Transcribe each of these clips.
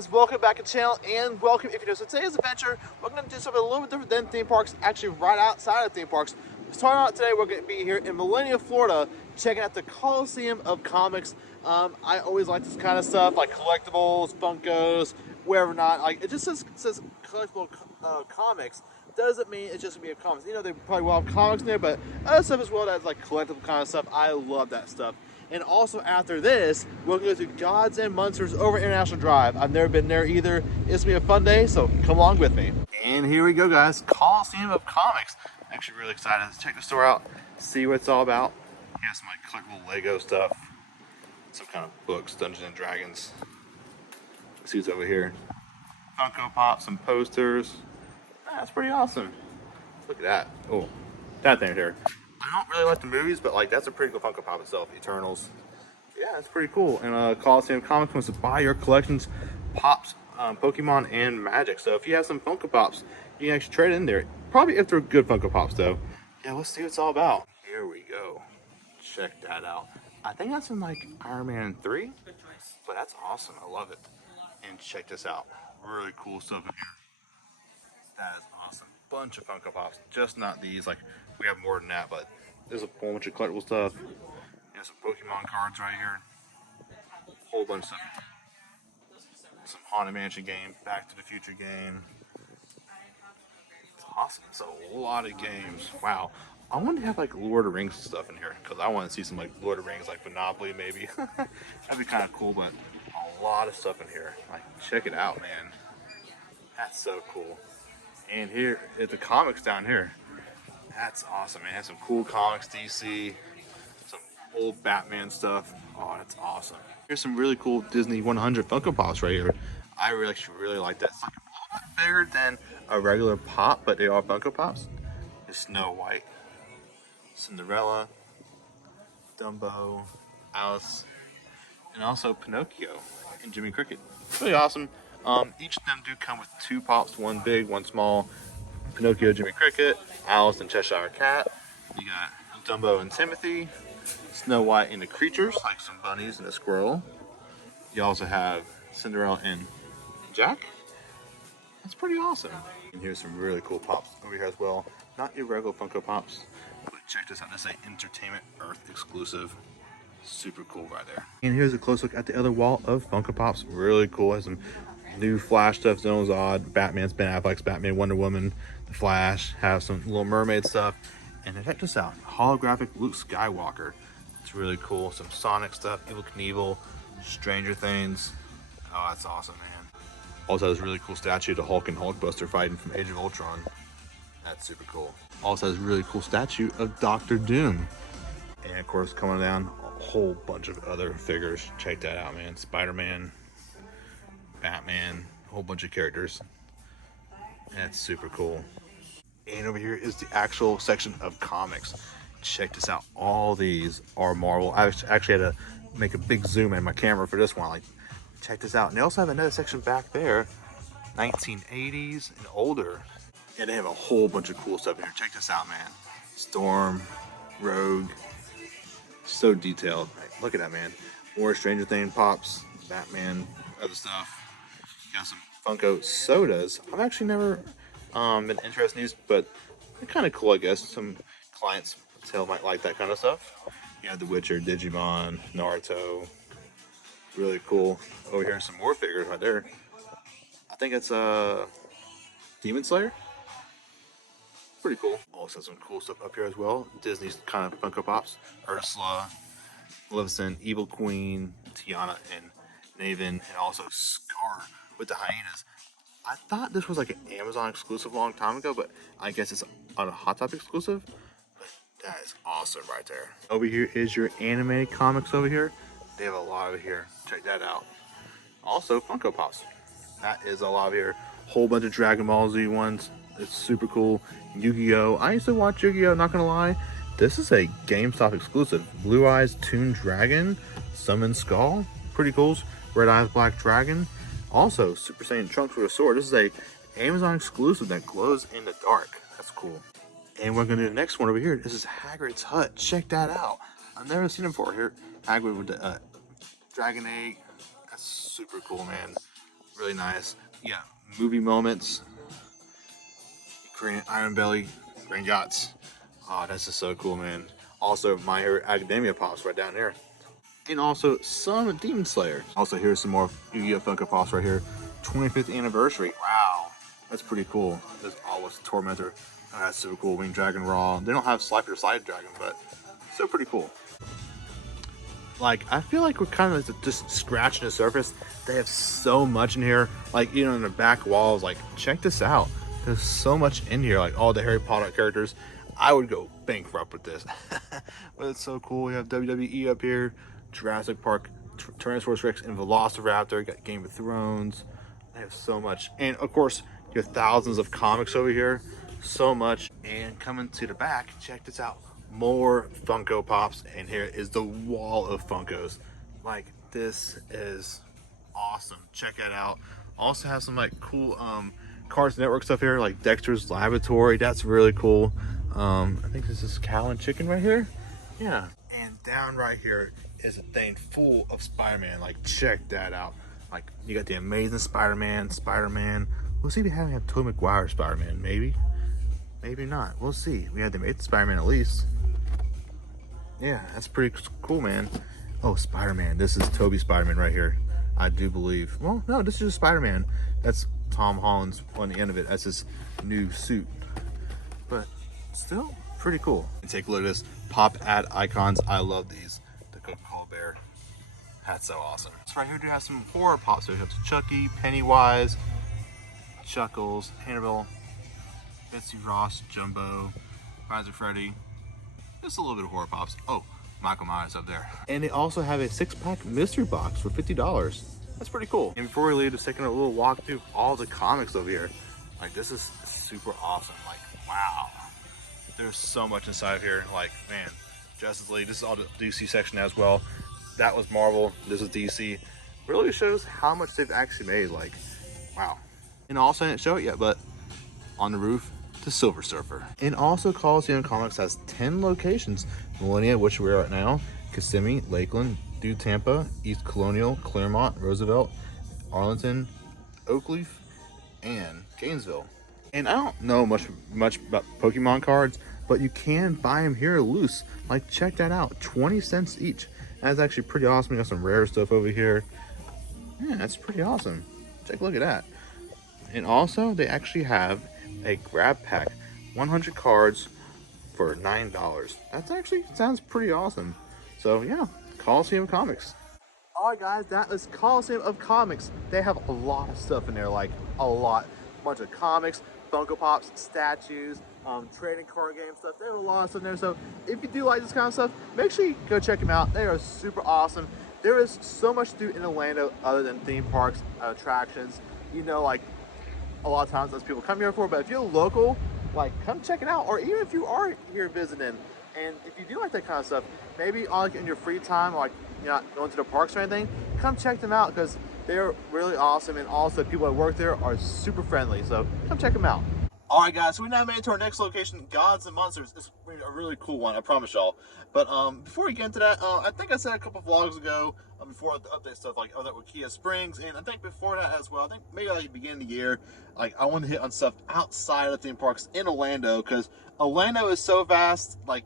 guys, welcome back to the channel and welcome if you're new. So today's adventure, we're going to do something a little bit different than theme parks, actually right outside of theme parks. Starting out today, we're going to be here in Millennium, Florida, checking out the Coliseum of comics. I always like this kind of stuff, like collectibles, Funkos, wherever not. Like, it just says collectible comics. Doesn't mean it's just going to be a comics. You know, they probably will have comics in there, but other stuff as well that's like collectible kind of stuff. I love that stuff. And also after this, we'll go to Gods and Monsters over International Drive. I've never been there either. It's gonna be a fun day, so come along with me. And here we go, guys. Coliseum of Comics. I'm actually really excited to check the store out, see what it's all about. Here's some like collectible Lego stuff, some kind of books, Dungeons and Dragons. Let's see what's over here. Funko Pop, some posters. That's pretty awesome. Look at that. Oh, that thing here. I don't really like the movies, but like that's a pretty cool Funko Pop itself. Eternals. Yeah, it's pretty cool. And Coliseum Comics wants to buy your collections, Pops, Pokemon, and Magic. So if you have some Funko Pops, you can actually trade in there. Probably if they're good Funko Pops, though. Yeah, let's see what it's all about. Here we go. Check that out. I think that's in like Iron Man 3. But that's awesome. I love it. And check this out. Really cool stuff in here. That is awesome. Bunch of Funko Pops. Just not these. Like, we have more than that, but there's a whole bunch of collectible stuff. And some Pokemon cards right here. Whole bunch of stuff. Some Haunted Mansion game, Back to the Future game. It's awesome. It's a lot of games. Wow. I want to have like Lord of the Rings stuff in here because I want to see some like Lord of the Rings, like Monopoly maybe. That'd be kind of cool, but a lot of stuff in here. Like, check it out, man. That's so cool. And here at the comics down here. That's awesome, man. Has some cool comics, DC, some old Batman stuff. Oh, that's awesome. Here's some really cool Disney 100 Funko Pops right here. I really like that. It's like a little bit bigger than a regular pop, but they are Funko Pops. There's Snow White, Cinderella, Dumbo, Alice, and also Pinocchio and Jimmy Cricket. It's really awesome. Each of them do come with two pops, one big, one small. Pinocchio, Jimmy Cricket, Alice and Cheshire Cat. You got Dumbo and Timothy, Snow White and the creatures, like some bunnies and a squirrel. You also have Cinderella and Jack. That's pretty awesome. And here's some really cool pops over here as well. Not your regular Funko Pops, but check this out. This is an Entertainment Earth exclusive. Super cool right there. And here's a close look at the other wall of Funko Pops. Really cool. Has some new Flash stuff, Zone's Odd, Batman's Ben Affleck's Batman, Wonder Woman, The Flash, have some Little Mermaid stuff. And check this out, holographic Luke Skywalker. It's really cool. Some Sonic stuff, Evel Knievel, Stranger Things. Oh, that's awesome, man. Also has a really cool statue to Hulk and Hulkbuster fighting from Age of Ultron. That's super cool. Also has a really cool statue of Doctor Doom. And of course, coming down, a whole bunch of other figures. Check that out, man. Spider-Man, Batman, a whole bunch of characters. That's super cool. And over here is the actual section of comics. Check this out. All these are Marvel. I actually had to make a big zoom in my camera for this one. Like, check this out. And they also have another section back there, 1980s and older. And they have a whole bunch of cool stuff in here. Check this out, man. Storm, Rogue. So detailed. Right, look at that, man. More Stranger Things pops, Batman, other stuff. Got some Funko sodas. I've actually never been interested in these, but they're kind of cool, I guess. Some clients might like that kind of stuff. You have The Witcher, Digimon, Naruto. Really cool. Over here, some more figures right there. I think it's Demon Slayer. Pretty cool. Also some cool stuff up here as well. Disney's kind of Funko Pops. Ursula, Maleficent, Evil Queen, Tiana, and Naven, and also Scar with the hyenas. I thought this was like an Amazon exclusive a long time ago, but I guess it's on a Hot Topic exclusive. But that is awesome right there. Over here is your animated comics over here. They have a lot over here. Check that out. Also Funko Pops. That is a lot over here. Whole bunch of Dragon Ball Z ones. It's super cool. Yu-Gi-Oh! I used to watch Yu-Gi-Oh! Not gonna lie. This is a GameStop exclusive. Blue Eyes Toon Dragon, Summon Skull. Pretty cool. Red Eyes Black Dragon. Also, Super Saiyan Trunks with a sword. This is a Amazon exclusive that glows in the dark. That's cool. And we're gonna do the next one over here. This is Hagrid's Hut. Check that out. I've never seen him before. Here, Hagrid with the dragon egg. That's super cool, man. Really really nice. Yeah, movie moments. Korean Iron Belly, Green Yachts. Oh, that's just so cool, man. Also, My Hero Academia pops right down here. And also some Demon Slayer. Also, here's some more Yu-Gi-Oh! Funko Pops right here. 25th anniversary. Wow, that's pretty cool. This always Tormentor. Oh, that's super cool. Winged Dragon Raw. They don't have Slifer Side Dragon, but still pretty cool. Like, I feel like we're kind of just scratching the surface. They have so much in here. Like, you know, in the back walls, like, check this out. There's so much in here, like all the Harry Potter characters. I would go bankrupt with this. But it's so cool. We have WWE up here, Jurassic Park, Tyrannosaurus Rex, and Velociraptor. You got Game of Thrones. They have so much. And of course, you have thousands of comics over here. So much. And coming to the back, check this out. More Funko Pops. And here is the wall of Funkos. Like, this is awesome. Check that out. Also have some like cool Cartoon Network stuff here, like Dexter's Laboratory. That's really cool. I think this is cow and chicken right here. Yeah. And down right here is a thing full of Spider-Man. Like, check that out. Like, you got the Amazing Spider-Man. We'll see if we have Tobey Maguire Spider-Man. Maybe not. We'll see. We had the Amazing Spider-Man at least. Yeah, that's pretty cool, man. Oh, Spider-Man. This is Tobey Spider-Man right here, I do believe. Well, no, this is just Spider-Man. That's Tom Holland's on the end of it. That's his new suit. But still pretty cool. And take a look at this. Pop ad icons. I love these. The Coca-Cola bear. That's so awesome. So right here we do have some horror pops. So we have Chucky, Pennywise, Chuckles, Hannibal, Betsy Ross, Jumbo, Fizer Freddy. Just a little bit of horror pops. Oh, Michael Myers up there. And they also have a 6-pack mystery box for $50. That's pretty cool. And before we leave, just taking a little walk through all the comics over here. Like, this is super awesome. Like, wow. There's so much inside of here. Like, man, Justice League. This is all the DC section as well. That was Marvel. This is DC. Really shows how much they've actually made. Like, wow. And also, I didn't show it yet, but on the roof, the Silver Surfer. And also, Coliseum Comics has 10 locations. Millennia, which we're at now, Kissimmee, Lakeland, New Tampa, East Colonial, Claremont, Roosevelt, Arlington, Oakleaf, and Gainesville. And I don't know much about Pokemon cards, but you can buy them here loose. Like, check that out, 20 cents each. That's actually pretty awesome. We got some rare stuff over here. Yeah, that's pretty awesome. Take a look at that. And also, they actually have a grab pack, 100 cards for $9. That's actually sounds pretty awesome. So yeah, Coliseum Comics. All right, guys, that is Coliseum of Comics. They have a lot of stuff in there, like a lot. A bunch of comics, Funko Pops, statues, trading card game stuff. They have a lot of stuff in there. So if you do like this kind of stuff, make sure you go check them out. They are super awesome. There is so much to do in Orlando other than theme parks, attractions. You know, like, a lot of times those people come here for, but if you're local, like, come check it out. Or even if you are here visiting, and if you do like that kind of stuff, maybe like in your free time, like you're not going to the parks or anything, come check them out because they're really awesome. And also, people that work there are super friendly, so come check them out. All right, guys, so we now made it to our next location, Gods and Monsters. It's a really cool one, I promise y'all. But before we get into that, I think I said a couple vlogs ago, before the update stuff, like, that with Kia Springs, and I think before that as well, I think maybe like beginning of the year, like, I wanted to hit on stuff outside of theme parks in Orlando, because Orlando is so vast. Like,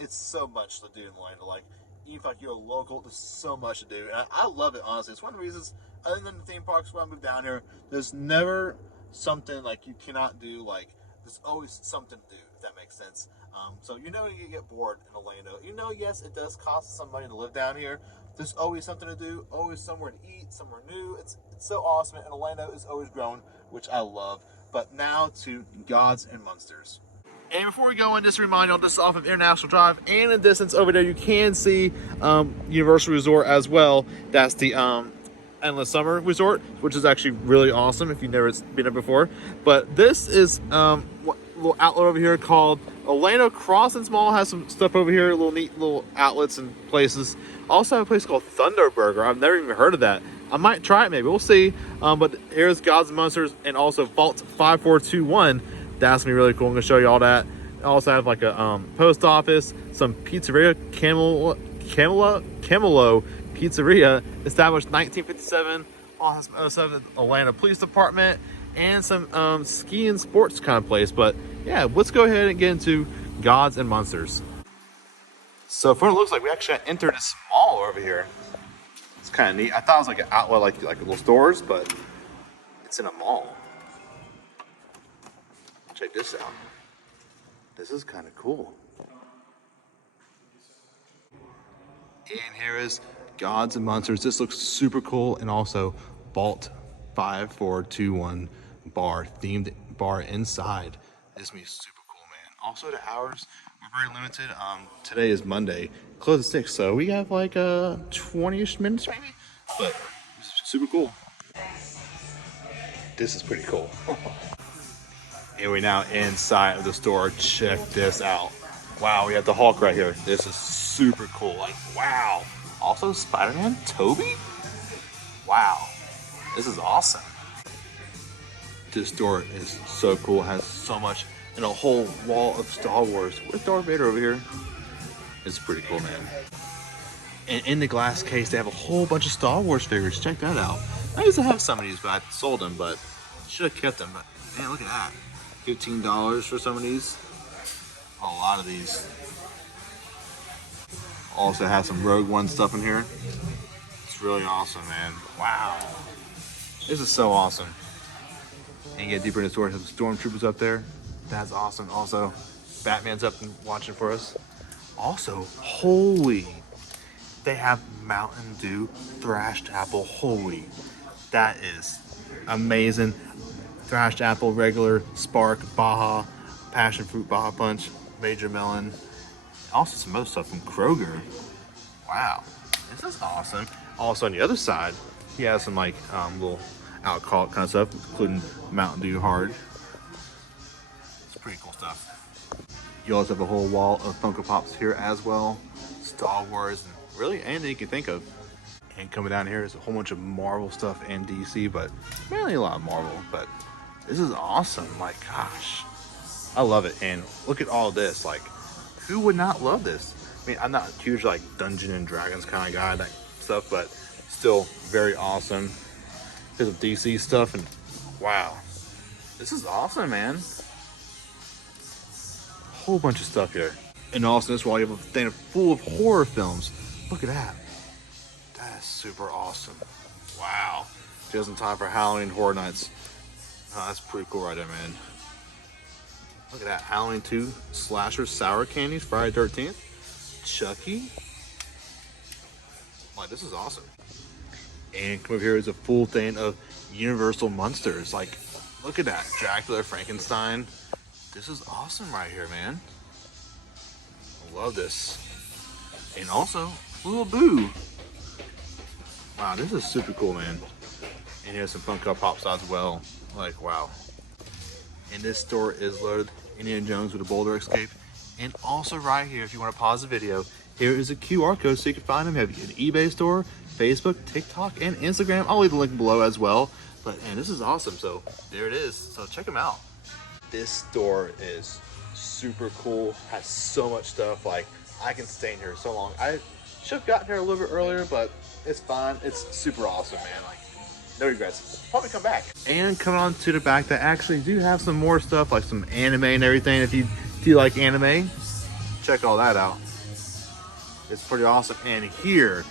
it's so much to do in Orlando. Like, even if like you're a local, there's so much to do, and I love it, honestly. It's one of the reasons, other than the theme parks, when I moved down here, there's never something like you cannot do. Like, there's always something to do, if that makes sense. So you know, you get bored in Orlando. You know, yes, it does cost some money to live down here. There's always something to do, always somewhere to eat, somewhere new. It's so awesome, and Orlando is always growing, which I love. But now to Gods and Monsters. And before we go in, just a reminder, this is off of International Drive, and in the distance over there you can see Universal Resort as well. That's the Endless Summer Resort, which is actually really awesome if you've never been there before. But this is little outlet over here called Orlando Crossings Mall. Has some stuff over here, little neat little outlets and places. Also have a place called Thunder Burger. I've never even heard of that. I might try it, maybe, we'll see. But here's Gods and Monsters, and also Vault 5421. That's gonna be really cool. I'm gonna show you all that. I also have like a post office, some pizzeria, Camelo Pizzeria, established 1957, Also some other stuff at Atlanta Police Department and some ski and sports kind of place. But yeah, let's go ahead and get into Gods and Monsters. So from what it looks like, we actually entered a mall over here. It's kind of neat. I thought it was like an outlet, like little stores, but it's in a mall. Check this out. This is kind of cool. And here is Gods and Monsters. This looks super cool, and also Vault 5421 bar, themed bar inside. This means super cool, man. Also, the hours are very limited. Today is Monday, close at 6, so we have like 20-ish minutes maybe. But this is super cool. This is pretty cool. And we're now inside of the store. Check this out. Wow, we have the Hulk right here. This is super cool. Like, wow. Also, Spider-Man Toby? Wow. This is awesome. This store is so cool. It has so much, and a whole wall of Star Wars. Where's Darth Vader over here? It's pretty cool, man. And in the glass case, they have a whole bunch of Star Wars figures. Check that out. I used to have some of these, but I sold them, but should have kept them. But man, look at that. $15 for some of these. A lot of these. Also has some Rogue One stuff in here. It's really awesome, man. Wow. This is so awesome. And you get deeper in the store, have the stormtroopers up there. That's awesome. Also, Batman's up and watching for us. Also, holy, they have Mountain Dew Thrashed Apple. Holy, that is amazing. Thrashed Apple, regular, Spark, Baja, Passion Fruit, Baja Punch, Major Melon. Also some other stuff from Kroger. Wow, this is awesome. Also on the other side, he has some like little alcoholic kind of stuff, including Mountain Dew Hard. It's pretty cool stuff. You also have a whole wall of Funko Pops here as well. Star Wars, and really anything you can think of. And coming down here is a whole bunch of Marvel stuff and DC, but mainly a lot of Marvel. But this is awesome. Like, gosh, I love it. And look at all this. Like, who would not love this? I mean, I'm not a huge like Dungeons and Dragons kind of guy, that stuff, but still very awesome. Because of DC stuff, and wow, this is awesome, man. A whole bunch of stuff here. And also this wall, you have a thing full of horror films. Look at that. That is super awesome. Wow. Just in time for Halloween Horror Nights. Oh, that's pretty cool right there, man. Look at that. Halloween 2 Slasher Sour Candies, Friday 13th. Chucky. Like, this is awesome. And come over here is a full thing of Universal Monsters. Like, look at that. Dracula, Frankenstein. This is awesome right here, man. I love this. And also, Little Boo. Wow, this is super cool, man. And here's some Funko Pops as well. Like, wow. And this store is loaded Indiana Jones with a boulder escape. And also right here, if you want to pause the video, here is a QR code so you can find them. You have an eBay store, Facebook, TikTok, and Instagram. I'll leave the link below as well. But man, this is awesome. So there it is. So check them out. This store is super cool. Has so much stuff. Like, I can stay in here so long. I should have gotten here a little bit earlier, but it's fine. It's super awesome, man. Like, no regrets. Probably come back. And coming on to the back, they actually do have some more stuff, like some anime and everything. If you like anime, check all that out. It's pretty awesome. And here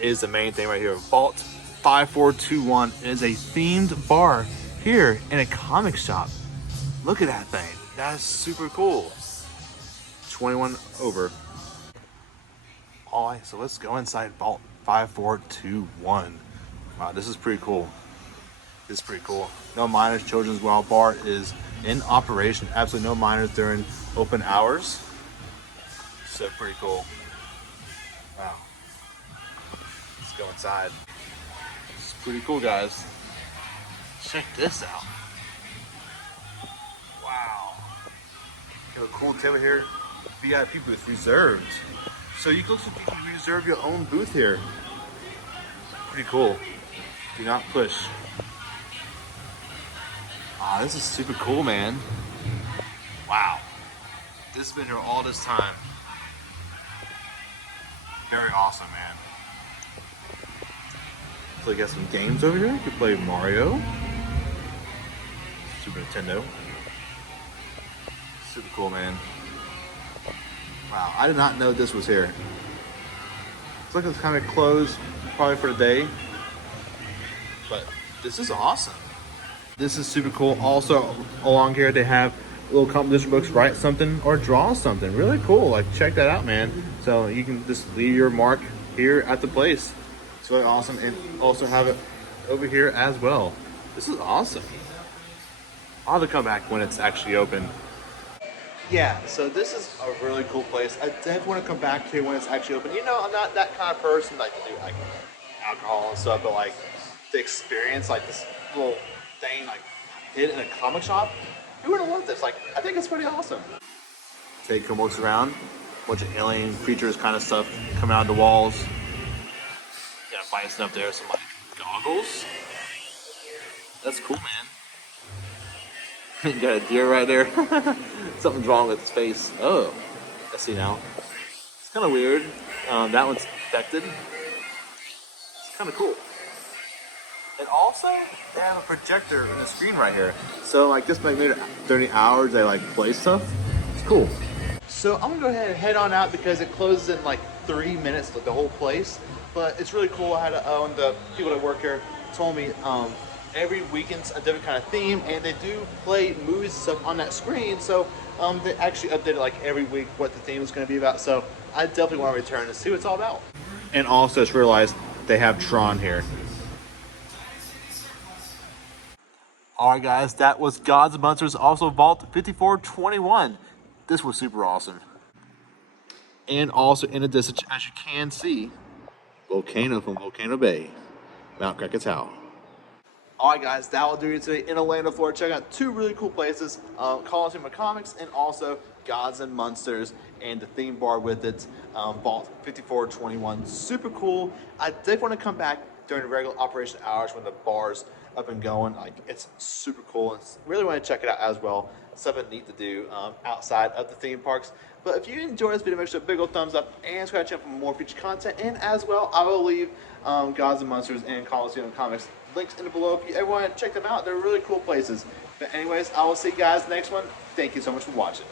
is the main thing right here. Vault 5421 is a themed bar here in a comic shop. Look at that thing. That is super cool. 21 over. All right, so let's go inside Vault 5421. Wow, this is pretty cool. This is pretty cool. No minors. Children's Wild Bar is in operation. Absolutely no minors during open hours. So pretty cool. Wow. Let's go inside. This is pretty cool, guys. Check this out. Wow. You have a cool table here. VIP booth reserved. So you can reserve your own booth here. Pretty cool. Do not push. Ah, this is super cool, man. Wow. This has been here all this time. Very awesome, man. So you got some games over here. You can play Mario, Super Nintendo. Super cool, man. Wow, I did not know this was here. Looks like it's kind of closed probably for the day, but this is awesome. This is super cool. Also, along here they have little competition books, write something or draw something. Really cool. Like, check that out, man. So you can just leave your mark here at the place. It's really awesome, and also have it over here as well. This is awesome. I'll have to come back when it's actually open. Yeah, so this is a really cool place. I definitely want to come back to when it's actually open. You know, I'm not that kind of person like to do like alcohol and stuff, but like the experience, like this little thing, like hid in a comic shop. Who would have loved this? Like, I think it's pretty awesome. Take some walks around, a bunch of alien creatures kind of stuff coming out of the walls. You got bison up there, some like goggles. That's cool, man. You got a deer right there. Something's wrong with its face. Oh, I see now. It's kind of weird. That one's infected. It's kind of cool. And also, they have a projector in the screen right here. So like this might maybe 30 hours they like play stuff. It's cool. So I'm gonna go ahead and head on out because it closes in like 3 minutes, like the whole place. But it's really cool. I had the people that work here told me every weekend's a different kind of theme, and they do play movies and stuff on that screen. So they actually updated like every week what the theme is going to be about. So I definitely want to return to see what it's all about. And also just realized they have Tron here. Alright guys, that was Gods and Monsters, also Vault 5421. This was super awesome. And also in the distance, as you can see, volcano from Volcano Bay, Mount Krakatoa. Alright guys, that will do it today in Orlando, Florida. Check out two really cool places, Coliseum of Comics and also Gods and Monsters and the theme bar with it, Vault 5421. Super cool. I definitely want to come back during regular operation hours when the bar's up and going. Like, it's super cool, and really want to check it out as well. Something neat to do outside of the theme parks. But if you enjoyed this video, make sure to big old thumbs up and subscribe to the channel for more future content. And as well, I will leave Gods and Monsters and Coliseum Comics links in the below if you ever want to check them out. They're really cool places. But anyways, I will see you guys next one. Thank you so much for watching.